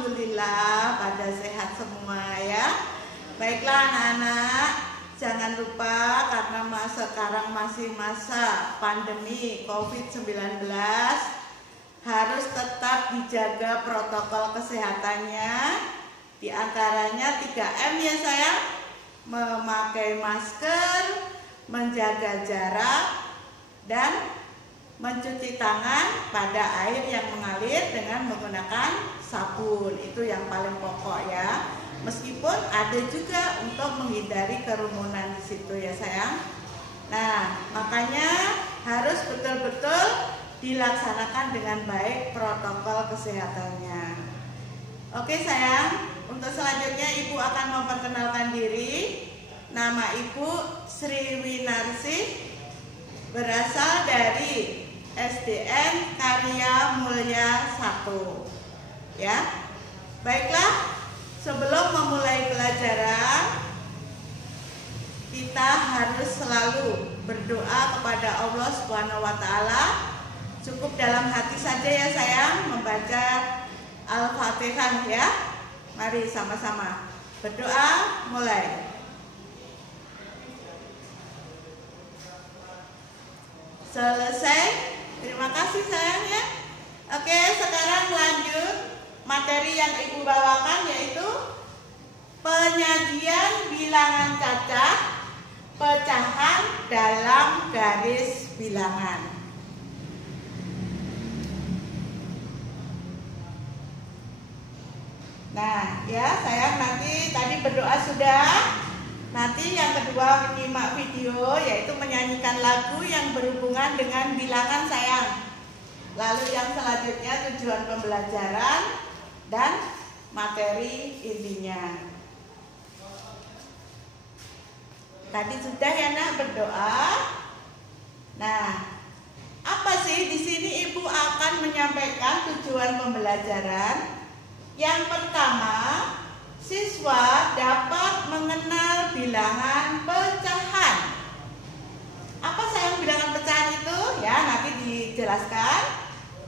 Alhamdulillah pada sehat semua ya. Baiklah anak-anak, jangan lupa karena sekarang masih masa pandemi COVID-19, harus tetap dijaga protokol kesehatannya. Di antaranya 3M ya sayang, memakai masker, menjaga jarak, dan mencuci tangan pada air yang mengalir dengan menggunakan sabun. Itu yang paling pokok ya. Meskipun ada juga untuk menghindari kerumunan di situ ya sayang. Nah, makanya harus betul-betul dilaksanakan dengan baik protokol kesehatannya. Oke sayang, untuk selanjutnya Ibu akan memperkenalkan diri. Nama Ibu Sri Winarsih, berasal dari SDN Karya Mulya 1 ya. Baiklah, sebelum memulai pelajaran kita harus selalu berdoa kepada Allah Subhanahu wa taala. Cukup dalam hati saja ya sayang, membaca Al-Fatihah ya. Mari sama-sama berdoa, mulai. Selesai. Terima kasih sayang ya. Oke, sekarang lanjut materi yang Ibu bawakan, yaitu penyajian bilangan cacah pecahan dalam garis bilangan. Nah ya sayang, nanti tadi berdoa sudah. Nanti yang kedua menyimak video, yaitu menyanyikan lagu yang berhubungan dengan bilangan sayang. Lalu yang selanjutnya tujuan pembelajaran dan materi intinya. Tadi sudah ya nak berdoa. Nah, apa sih di sini Ibu akan menyampaikan tujuan pembelajaran? Yang pertama, siswa dapat mengenal bilangan pecahan. Apa sayang bilangan pecahan itu? Ya, nanti dijelaskan.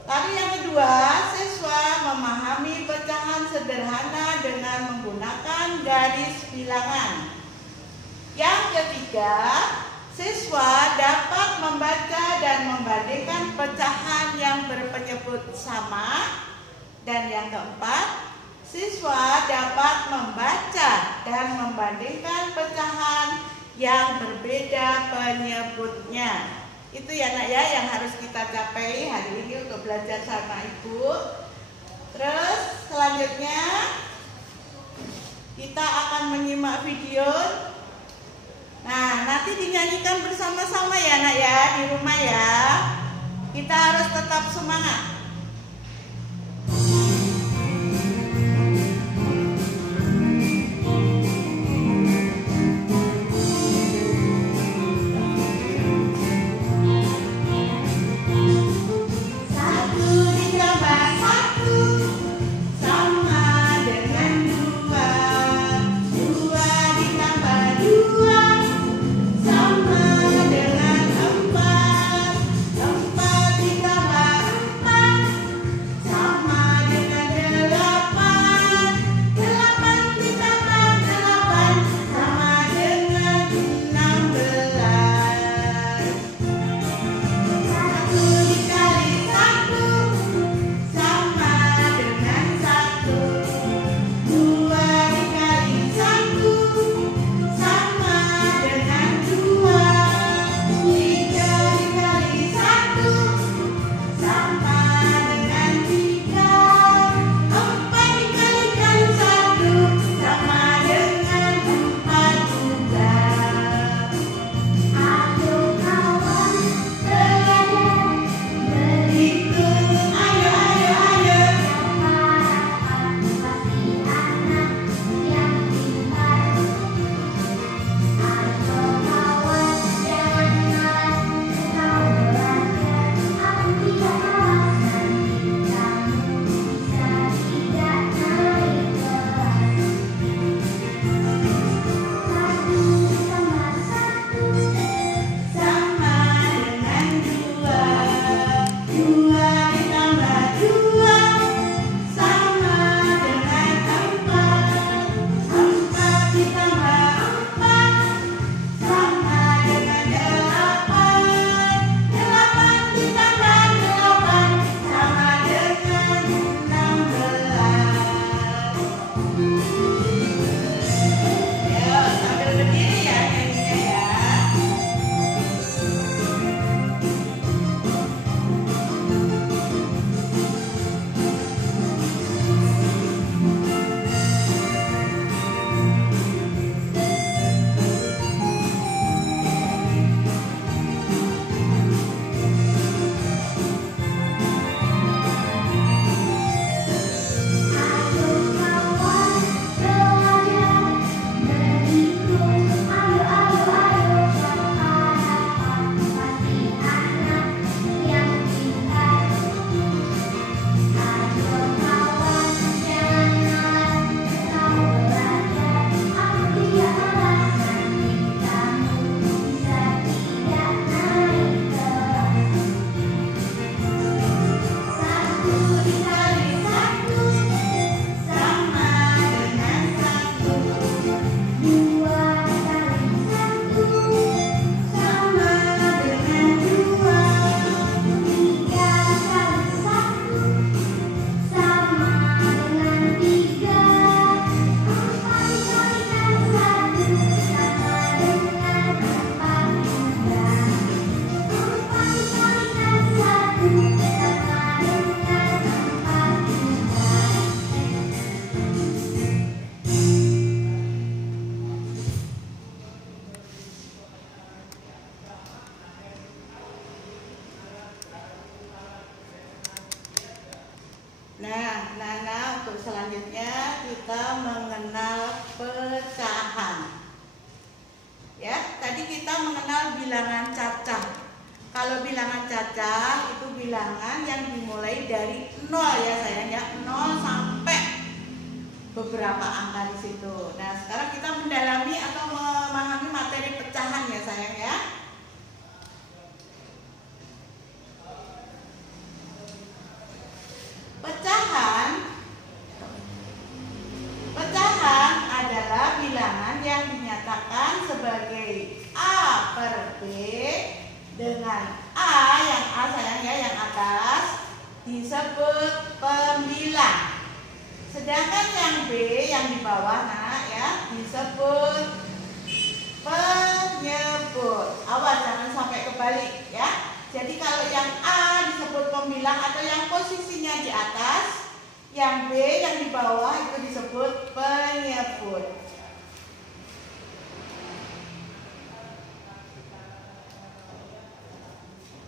Lalu yang kedua, siswa memahami pecahan sederhana dengan menggunakan garis bilangan. Yang ketiga, siswa dapat membaca dan membandingkan pecahan yang berpenyebut sama. Dan yang keempat, siswa dapat membaca dan membandingkan pecahan yang berbeda penyebutnya. Itu ya nak ya yang harus kita capai hari ini untuk belajar sama Ibu. Terus selanjutnya kita akan menyimak video. Nah, nanti dinyanyikan bersama-sama ya nak ya di rumah ya. Kita harus tetap semangat. Empat ditambah empat selanjutnya kita mengenal pecahan. Ya, tadi kita mengenal bilangan cacah. Kalau bilangan cacah itu bilangan yang dimulai dari 0 ya sayang ya, 0 sampai beberapa angka di situ. Nah, sekarang kita mendalami atau memahami materi pecahan ya sayang ya. Pecahan adalah bilangan yang dinyatakan sebagai A per B dengan A sayang ya, yang atas disebut pembilang. Sedangkan yang B yang di bawah ya disebut penyebut. Awas jangan sampai kebalik ya. Jadi kalau yang A disebut pembilang atau yang posisinya di atas, yang B yang di bawah itu disebut penyebut.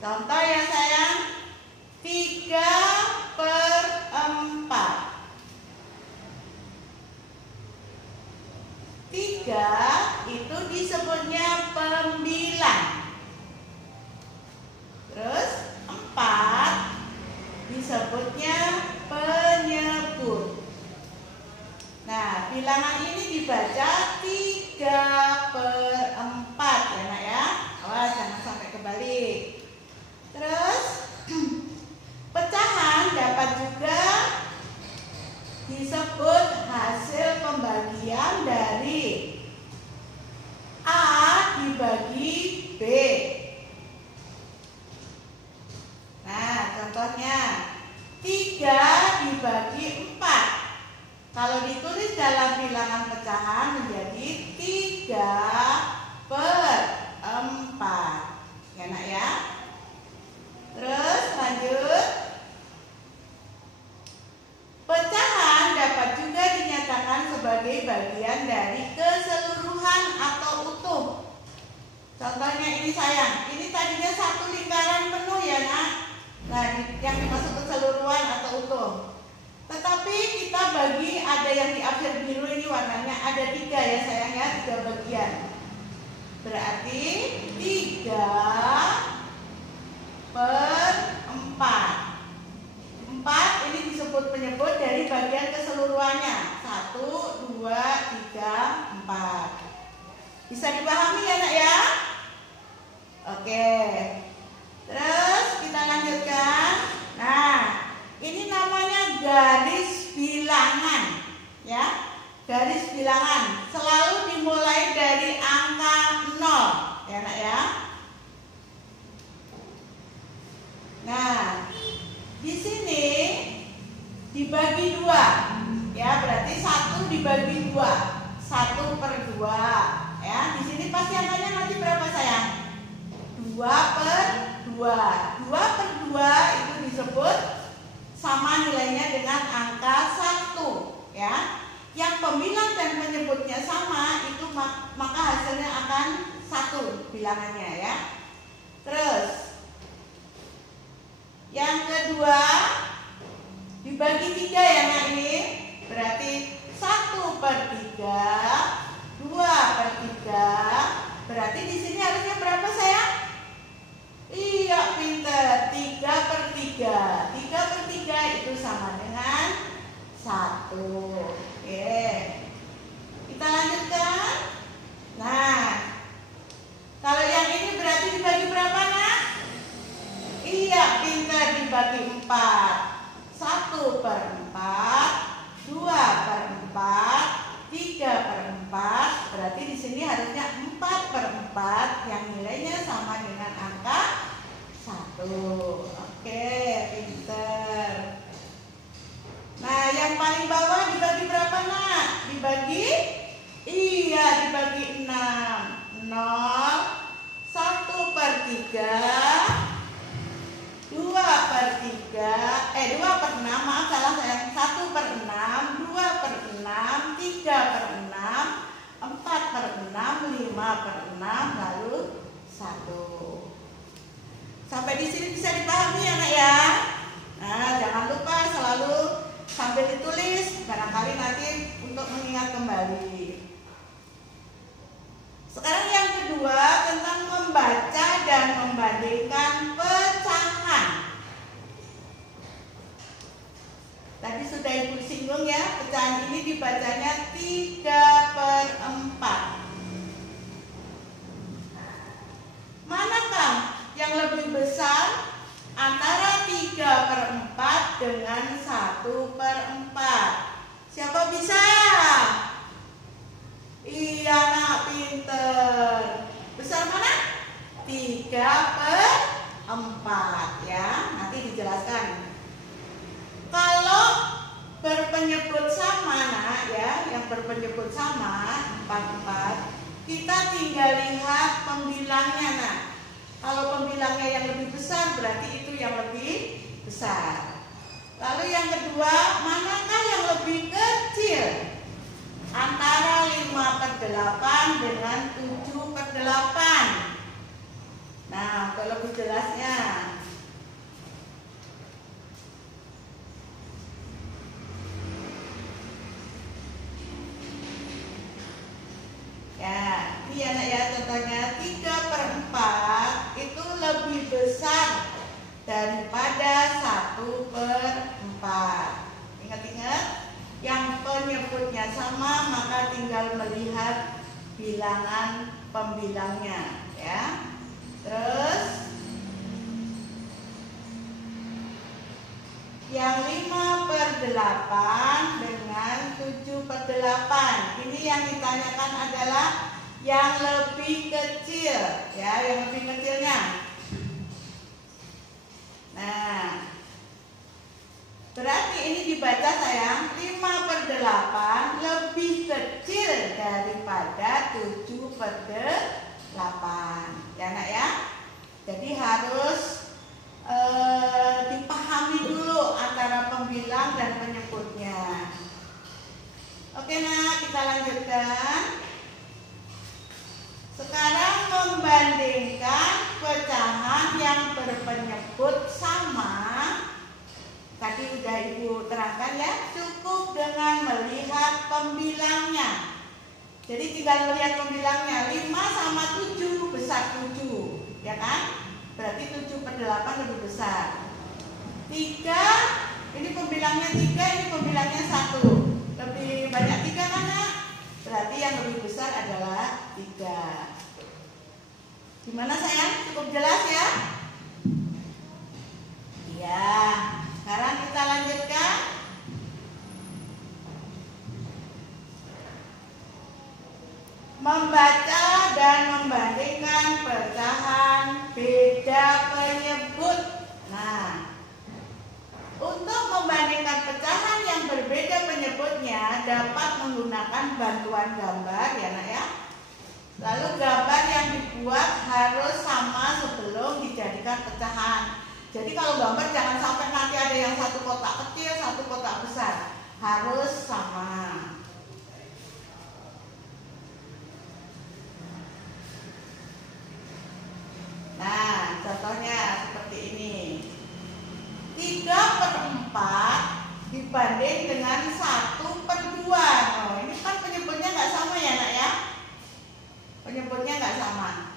Contoh ya sayang, 3/4. 3 itu disebutnya pembilang. Terus 4 disebutnya penyebut. Nah, bilangan ini dibaca 3/4 ya nak ya. Awas jangan sampai kebalik. Terus pecahan dapat juga disebut hasil pembagian dari A dibagi B. Nah, contohnya 3 dibagi 4. Kalau ditulis dalam bilangan pecahan menjadi 3/4. Ya nak ya. Terus lanjut. Pecahan dapat juga dinyatakan sebagai bagian dari keseluruhan atau utuh. Contohnya ini sayang, ini tadinya satu lingkaran penuh ya nak. Nah, yang dimaksud keseluruhan atau utuh. Tetapi kita bagi, ada yang di akhir biru ini warnanya ada 3 ya sayang ya, 3 bagian. Berarti 3/4. 4 ini disebut penyebut dari bagian keseluruhannya. 1, 2, 3, 4. Bisa dipahami ya nak ya? Oke. Terus kita lanjutkan. Nah, ini namanya garis bilangan ya. Garis bilangan selalu dimulai dari angka 0 ya nak ya. Nah, di sini dibagi 2 ya, berarti 1 dibagi 2, 1/2 ya. Di sini pasti angkanya nanti berapa sayang? 2/2. 2/2 itu disebut sama nilainya dengan angka 1 ya. Yang pembilang dan penyebutnya sama itu maka hasilnya akan 1 bilangannya ya. Terus yang kedua dibagi 3 ya nak ini. Berarti 1/3, 2/3. Berarti di sini harusnya berapa sayang? Iya pinter, 3/3. 3/3 itu sama dengan 1. Oke. Kita lanjutkan. Nah, kalau yang ini berarti dibagi berapa nak? Iya pinter, dibagi 4. 1/4, 2/4, 3/4. Berarti di sini harusnya 4/4 yang nilainya sama dengan angka 1. Oke, pinter. Nah, yang paling bawah dibagi berapa nak? Dibagi? Iya, dibagi 6. 0, 1/3, 2/6, maaf salah sayang, 1/6, 2/6, 3/6, 4/6, 5/6, lalu 1. Sampai di sini bisa dipahami ya nak ya. Nah, jangan lupa selalu sambil ditulis, barangkali nanti untuk mengingat kembali. Sekarang yang kedua tentang membaca dan membandingkan pecahan. Tadi sudah Ibu singgung ya, pecahan ini dibacanya 3/4. Manakah yang lebih besar antara 3/4 dengan 1/4? Siapa bisa? Iya, nak, pinter. Besar mana? 3/4 ya. Nanti dijelaskan. Kalau berpenyebut sama, nak, ya, yang berpenyebut sama 4/4, kita tinggal lihat pembilangnya, nak. Kalau pembilangnya yang lebih besar berarti itu yang lebih besar. Lalu yang kedua, manakah yang lebih kecil? Antara 5/8 dengan 7/8. Nah, untuk lebih jelasnya, ya, ini anak ya, contohnya 3/4 itu lebih besar daripada 1/4. Ingat-ingat, yang penyebutnya sama maka tinggal melihat bilangan pembilangnya ya. Terus yang 5/8 dengan 7/8, ini yang ditanyakan adalah yang lebih kecil ya, yang lebih kecilnya. Nah, berarti ini dibaca sayang 5/8 lebih kecil daripada 7/8 ya, nak ya. Jadi harus dipahami dulu antara pembilang dan penyebutnya. Oke, nak, kita lanjutkan. Sekarang membandingkan pecahan yang berpenyebut sama. Tadi udah Ibu terangkan ya, cukup dengan melihat pembilangnya. Jadi tinggal melihat pembilangnya, 5 sama 7 besar 7, ya kan? Berarti 7/8 lebih besar. 3, ini pembilangnya 3, ini pembilangnya 1. Lebih banyak 3 kan, nak? Berarti yang lebih besar adalah 3. Gimana sayang? Cukup jelas ya? Iya. Sekarang kita lanjutkan. Membaca dan membandingkan pecahan beda penyebut. Nah, untuk membandingkan pecahan yang berbeda penyebutnya dapat menggunakan bantuan gambar ya, nak ya. Lalu gambar yang dibuat harus sama sebelum dijadikan pecahan. Jadi kalau gambar jangan sampai nanti ada yang satu kotak kecil, satu kotak besar. Harus sama. Nah, contohnya seperti ini. 3/4 dibanding dengan 1/2. Oh, ini kan penyebutnya nggak sama ya, nak ya. Penyebutnya nggak sama.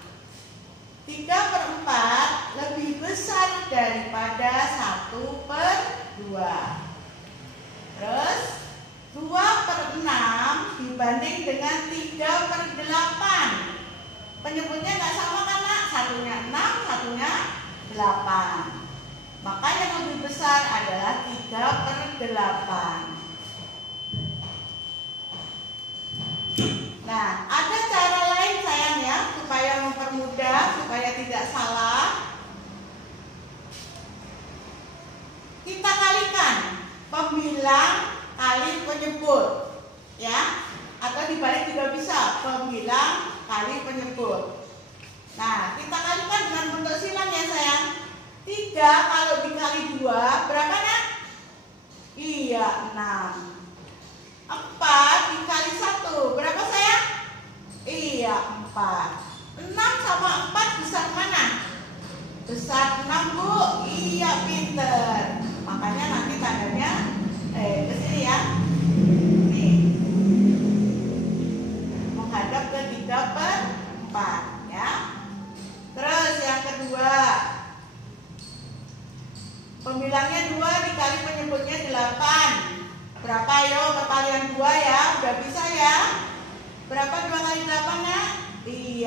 3/4 lebih besar daripada 1/2. Terus 2/6 dibanding dengan 3/8. Penyebutnya nggak sama kan, nak? Satunya 6, satunya 8. Maka yang lebih besar adalah 3/8. Nah, ada cara lain sayang ya, supaya mempermudah, supaya tidak salah. Kita kalikan pembilang kali penyebut, ya. Atau dibalik juga bisa, pembilang kali penyebut. Nah, kita kalikan dengan bentuk silang ya sayang. 3 kalau dikali 2 berapa, nak? Iya, 6. 4 dikali 1 berapa sayang? Iya, 4. 6 sama 4 besar mana? Besar 6, Bu. Iya, pinter. Makanya nanti tandanya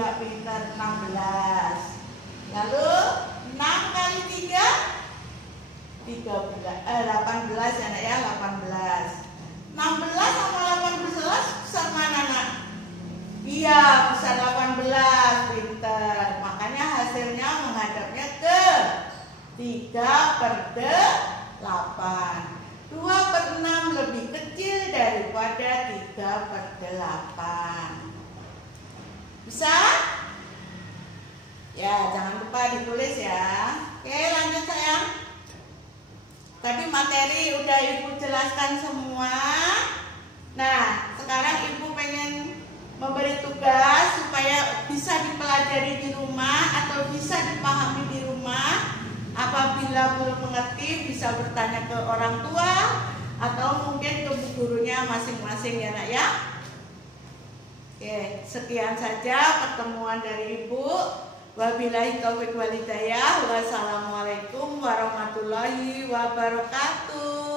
Iya pintar, 16. Lalu 6 kali 3 18 ya nak ya, 18. 16 sama 18 besar mana nak? Iya besar 18, pintar. Makanya hasilnya menghadapnya ke 3/8. 2/6 lebih kecil daripada 3/8. Bisa? Ya, jangan lupa ditulis ya. Oke, lanjut sayang. Tadi materi udah Ibu jelaskan semua. Nah, sekarang Ibu pengen memberi tugas supaya bisa dipelajari di rumah atau bisa dipahami di rumah. Apabila belum mengerti bisa bertanya ke orang tua atau mungkin ke gurunya masing-masing ya nak ya. Oke, sekian saja pertemuan dari Ibu. Wabillahi taufiq wal hidayah. Wassalamualaikum warahmatullahi wabarakatuh.